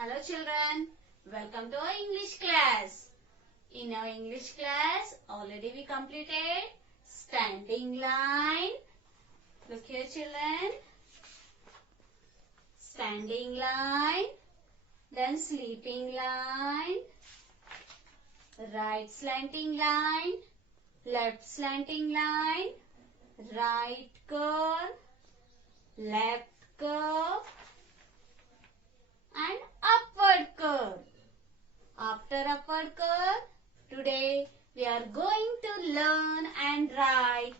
Hello children, welcome to our English class. In our English class, already we completed standing line. Look here children. Standing line, then sleeping line, right slanting line, left slanting line, right curve, left curve, and upward curve. After upward curve, today we are going to learn and write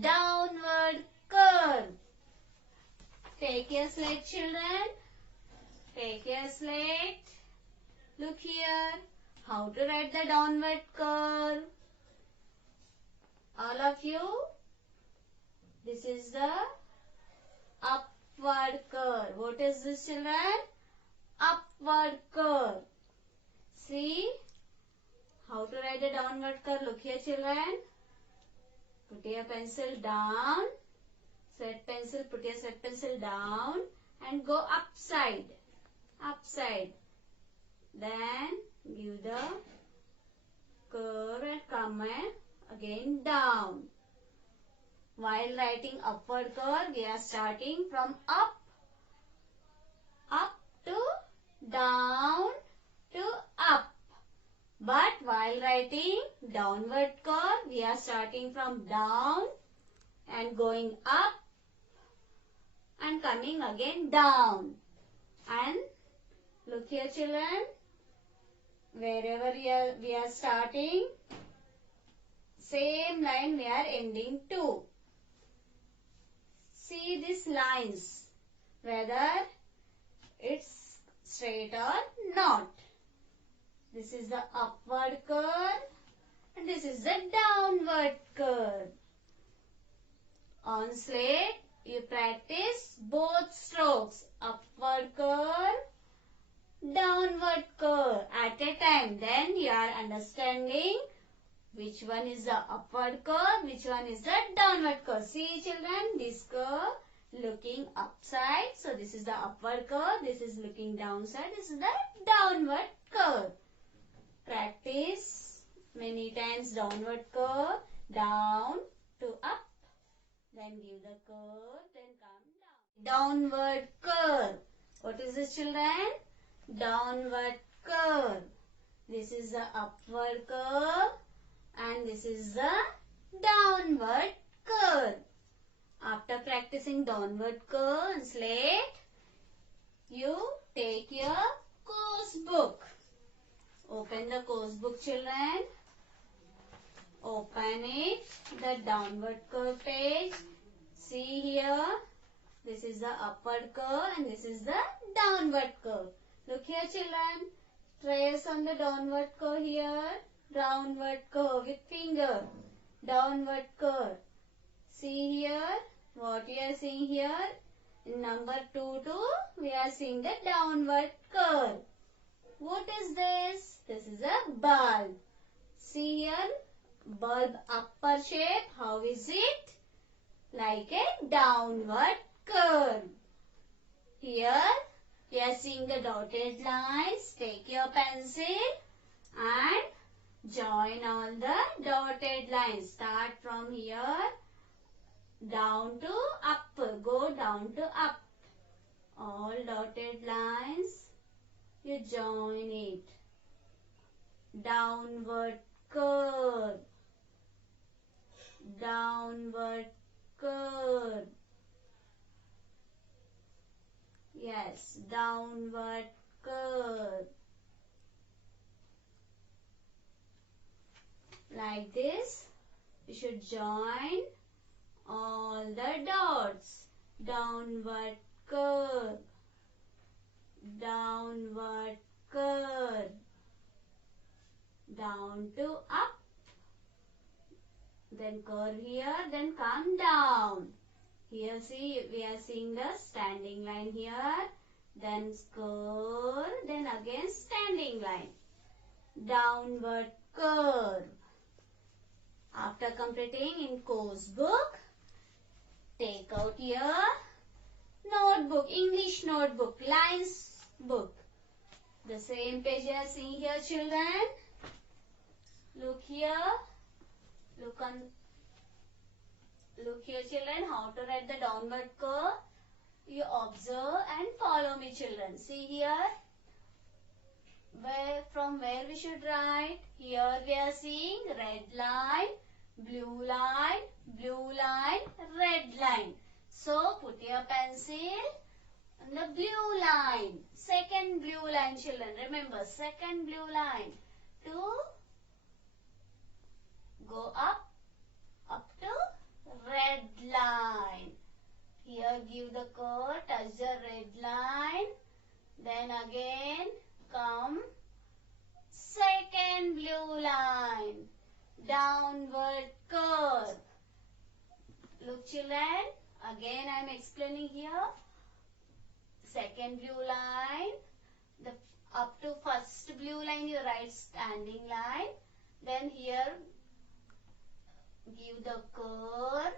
downward curve. Take your slate children. Take your slate. Look here. How to write the downward curve. All of you. This is the upward curve. What is this children? Upward curve. See how to write the downward curve. Look here children. Put your pencil down. Set pencil, put your set pencil down and go upside. Upside. Then give the curve and come again down. While writing upward curve, we are starting from up to down to up. But while writing downward curve, we are starting from down and going up and coming again down. And look here children, wherever we are starting, same line we are ending to. See these lines, whether it's straight or not. This is the upward curve and this is the downward curve. On slate, you practice both strokes, upward curve, downward curve at a time. Then you are understanding which one is the upward curve, which one is the downward curve. See children, this curve looking upside. So this is the upward curve, this is looking downside, this is the downward curve. Practice many times downward curve, down to up. Then give the curve, then come down. Downward curve. What is this children? Downward curve. This is the upward curve and this is the downward curve. After practicing downward curve and slate, you take your course book. Open the course book children. Open it, the downward curve page. See here, this is the upward curve and this is the downward curve. Look here children, trace on the downward curve here, downward curve with finger, downward curve. See here, what we are seeing here, in number 2 we are seeing the downward curve. What is this? This is a bulb. See here, bulb upper shape, how is it? Like a downward curve. Here we are seeing the dotted lines. Take your pencil and join all the dotted lines. Start from here down to up. Go down to up. All dotted lines, you join it. Downward curve. Downward curve. Yes, downward curve. Like this, you should join all the dots. Downward curve. Downward curve. Down to up. Then curve here, then come down. Here see, we are seeing the standing line here. Then curve, then again standing line. Downward curve. After completing in course book, take out your notebook, English notebook, lines book. The same page you are seeing here, children. Look here. Look here, children, how to write the downward curve. You observe and follow me, children. See here. From where we should write? Here we are seeing red line, blue line, red line. So put your pencil on the blue line. Second blue line, children. Remember, second blue line. To go up to red line. Here give the curve, touch the red line. Then again come second blue line. Downward curve. Look, children. Again I am explaining here. Second blue line. Up to first blue line you write standing line. Then here give the curve.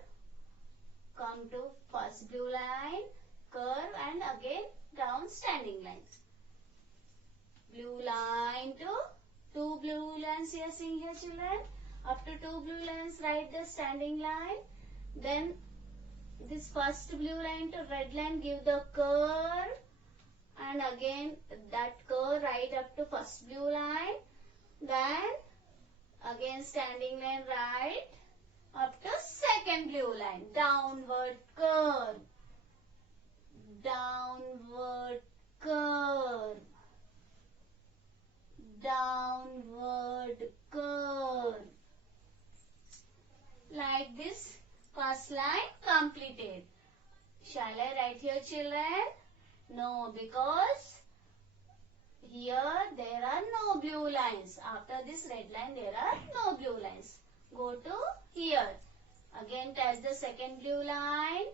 Come to first blue line, curve, and again down standing line. Blue line to two blue lines you are seeing here, children. Up to two blue lines write the standing line. Then this first blue line to red line give the curve, and again that curve right up to first blue line. Then again standing line right up to second blue line. Downward curve. Downward curve. Downward curve. Like this, first line completed. Shall I write here, children? No, because here there are no blue lines. After this red line there are no blue lines. Go to here. Again touch the second blue line.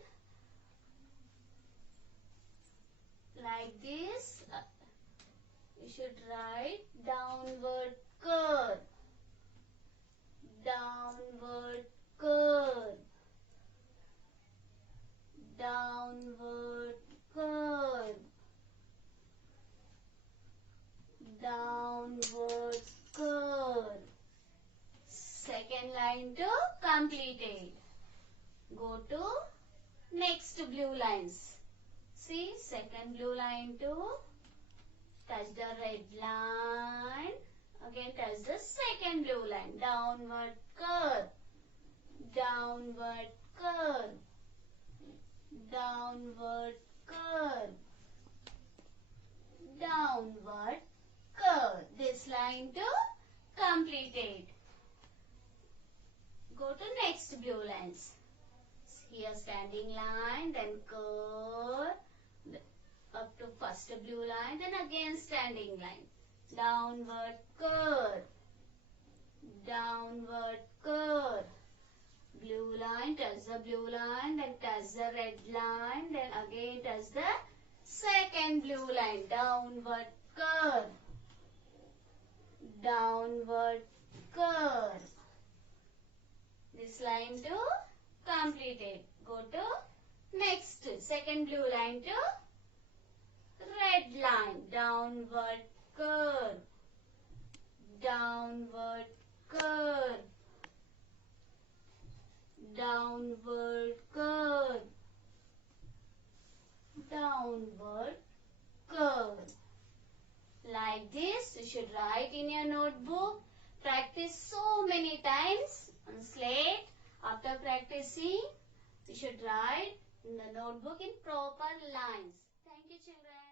Like this. You should write downward curve. Downward curve. Downward curve. Downward curve. Second line to completed. Go to next blue lines. See, second blue line to touch the red line. Again touch the second blue line. Downward curve. Downward curve. Downward curve. Downward curve. This line to completed. Go to next blue lines. Here standing line, then curve up to first blue line, then again standing line. Downward curve. Downward curve. Blue line, touch the blue line, then touch the red line, then again touch the second blue line. Downward curve. Downward curve. This line to completed. Go to next second blue line to red line. Downward curve. Downward curve. Downward curve. Downward curve. Like this, you should write in your notebook. Practice so many times on slate. After practicing, you should write in the notebook in proper lines. Thank you, children.